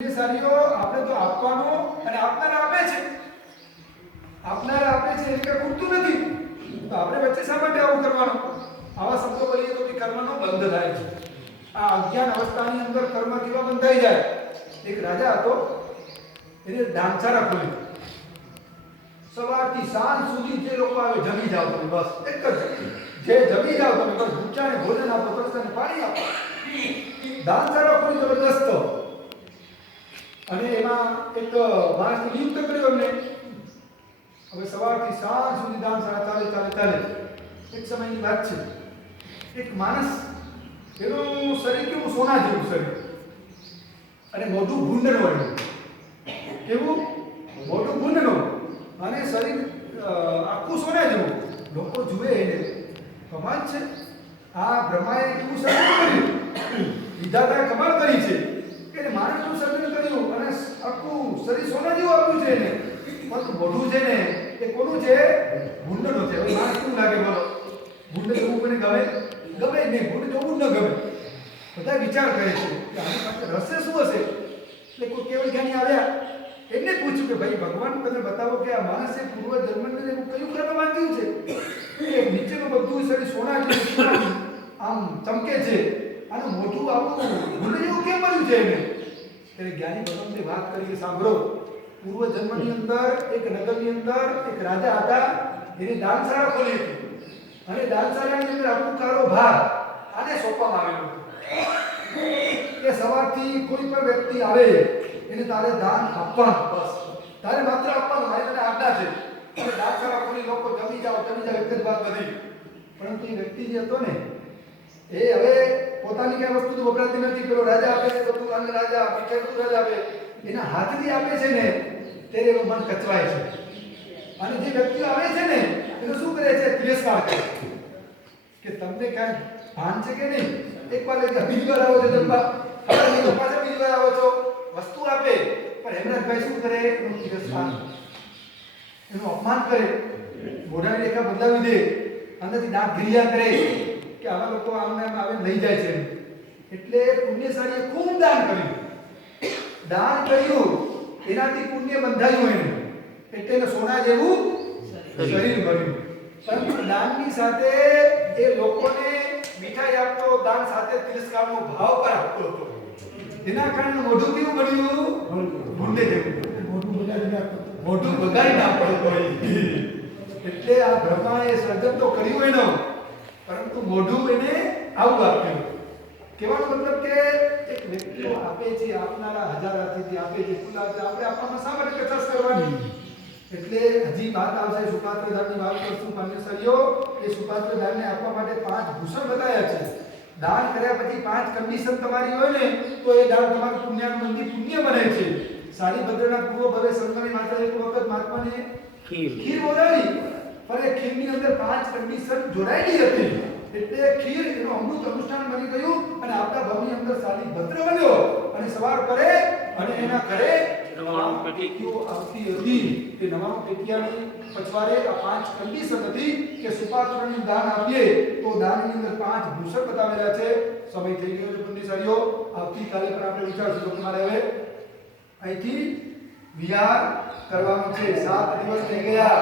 સારીઓ આપણે તો આપવાનો અને આપનારા આપે છે એટલે ખૂટતું નથી, તો આપણે વચ્ચે શા માટે આવું કરવાનું? આવા શબ્દો બોલીએ તો કર્મનો બંધ થાય છે. આ અજ્ઞાન અવસ્થાની અંદર કર્મ કેવા બંધાઈ જાય? એક રાજા હતો, એને ડાંગસારા ખોલી. સવારથી સાંજ સુધી જે લોકો આવે જમી જાવ તમે, બસ એક જ જે જમી જાવ તમે, બસ ભૂખ્યાને ભોજન આપો, તરસ્યાને પાણી આપો. ડાંગસારા ખોલી જબરદસ્ત. અને એમાં એક માણસને નિયુક્ત કર્યો એમને. હવે સવારથી સાંજ સુધી ડાંગસારા ચાલે. એક સમયની વાત છે, એક માણસ, એનું શરીર કેવું સોના જેવું શરીર, અને મોઢું ભૂંડનું હોય. કેવું? મોઢું ભૂંડનું અને શરીર આખું સોના જેવું. લોકો જુએ એને, કમાલ છે, આ બ્રહ્માએ કેવું સર્જન કર્યું, વિધાતાએ કમાલ કરી છે કે માણસનું સર્જન કર્યું અને આખું શરીર સોના જેવું આપ્યું છે એને. પરંતુ મોઢું છે ને એ કોનું છે? ભૂંડનું છે. હવે માણસ શું લાગે બોલો? ભૂંડ જોવું કોને ગમે? ગમે જ નહીં. ભૂંડ જોવું જ ન ગમે. બધા વિચાર કરે છે કે આની પાસે રહસ્ય શું હશે? એટલે કોઈ કેવળ જ્ઞાની આવ્યા, એમને પૂછ્યું કે ભાઈ ભગવાન તમે બતાવો કે આ માણસે પૂર્વ જન્મને એવું કયું કર્મ બાંધ્યું છે કે નીચેનું બધું શરીર સોના જેવું આમ ચમકે છે, આનું મોઢું આવું ભૂંડ જેવું કેમ બન્યું છે એને? ત્યારે જ્ઞાની ભગવાનને વાત કરી, સાંભળો, પૂર્વ જન્મની અંદર એક નગરની અંદર એક રાજા હતા, એને દાનશાળા ખોલી હતી અને દાનશાળાની અંદર આખું કારોબાર આને સોંપવામાં આવેલો હતો કે સવારથી કોઈ પણ વ્યક્તિ આવે એને તારે દાન આપવાનું, બસ તારે માત્ર આપવાનું, મારી તને આજ્ઞા છે. અને દાનશાળા ખોલી લોકો જમી જાઓ એક જ વાત બધી. પરંતુ એ વ્યક્તિ જે હતો ને, એ હવે પોતાની કઈ વસ્તુ તો વપરાતી નથી. પેલો રાજા આપે છે બધું, અન્ન રાજા મીઠાઈ બધું રાજા આપે, એના હાથથી આપે છે ને, ત્યારે એનું મન કચવાય છે. અને જે વ્યક્તિઓ આવે છે ને, એનો શું કરે છે? તિરસ્કાર કરે કે તમને કાંઈ ભાન છે કે નહીં? એક વાર એટલે બીજી વાર આવો છો જમવા, ખબર નહીં તો પાછા બીજી વાર આવો છો, વસ્તુ આપે, પણ હેમરાજભાઈ શું કરે? એનું તિરસ્કાર, એનું અપમાન કરે, મોઢાની રેખા બદલાવી દે, અંદરથી દાંત ઘિરિયા કરે કે આવા લોકો આમને આવે લઈ જાય છે. એટલે પુણ્યશાળીએ ખૂબ દાન કર્યું, એનાથી પુણ્ય બંધાયું એને, એટલે એને સોના જેવું શરીર મળ્યું. પરંતુ દાનની સાથે એ લોકોને મીઠાઈ આપતો, દાન સાથે તિરસ્કારનો ભાવ પર આપતો હતો. એના કારણે મોઢું કેવું બન્યું? ભૂંડે જેવું. મોઢું બગાડી નાખતો. એટલે આ બ્રહ્માએ સર્જન તો કર્યું એનો, પરંતુ મોઢું એને આવું આપ્યું. કહેવાનો મતલબ કે એક વ્યક્તિઓ આપે છે, આપનારા હજાર હાથીથી આપે છે, આપણે આપવામાં શા માટે કચાશ કરવાની? એટલે હજી વાત આવશે, સુપાત્રદાનની વાત કરશું. પાન્યસરીઓ એ સુપાત્રદાનને આપવા માટે 5 ભૂષણ બતાવ્યા છે. દાન કર્યા પછી 5 કન્ડિશન તમારી હોય ને, તો એ દાન તમારું પુણ્યાનુબંધી પુણ્ય બને છે. સારીભદ્રના પૂર્વ ભવે સંતની માત્ર એક વખત મહાત્માને ખીર બોલાવી, પણ એ ખીરની અંદર 5 કન્ડિશન જોડાયેલી હતી. એટલે ખીર એનું અમૃત અનુષ્ઠાન બની ગયું અને આપણા ભવની અંદર સારીભદ્ર બન્યો. અને સવાર પડે અને એના ઘરે પેટીઓ આવતી હતી. એ 99 પેટીયાની પછવાડે આ 5 કન્ડિશન હતી કે સુપાત્રને દાન આપીએ તો દાનની અંદર 5 ભૂષણ બતાવેલા છે. સમય થઈ ગયો છે પુણ્યશાળીઓ, આવતીકાલે પણ આપણે વિચારશું. તો તમારે હવે અહીંથી વિહાર કરવાનું છે. 7 દિવસ થઈ ગયા.